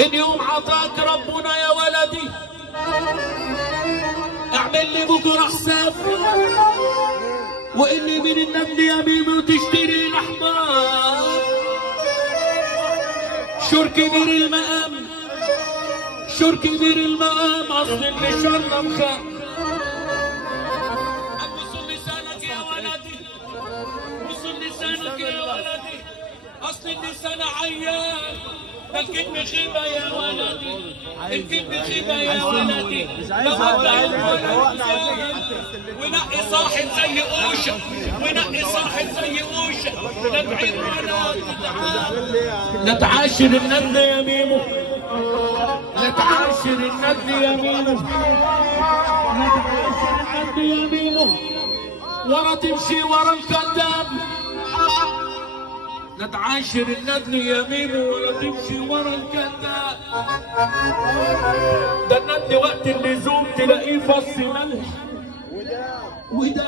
اليوم عطاك ربنا يا ولدي، اعمل لي بكره حساب، واللي من النبل يمين وتشتري الاحباب. شور كبير المقام، شور كبير المقام، اصل اللي شرنا مخاف. ابوس لسانك يا ولدي، ابوس لسانك يا ولدي، اصل اللسان عيان، ده الكذب خيبه يا ولدي، الكذب خيبه يا ولدي. ونقي صاحب زي اوشه، ونقي صاحب زي اوشه، لا تعيد ولا تتعاد. لا تعاشر الندل يا ميمو، لا تعاشر الندل يا ميمو، لا تعاشر الندل يا ميمو، ورا تمشي ورا الكذاب. لا تعاشر الندل يا ميمو ولا تمشي ورا الكذاب. ده الندل وقت اللزوم تلاقيه فص ملح وده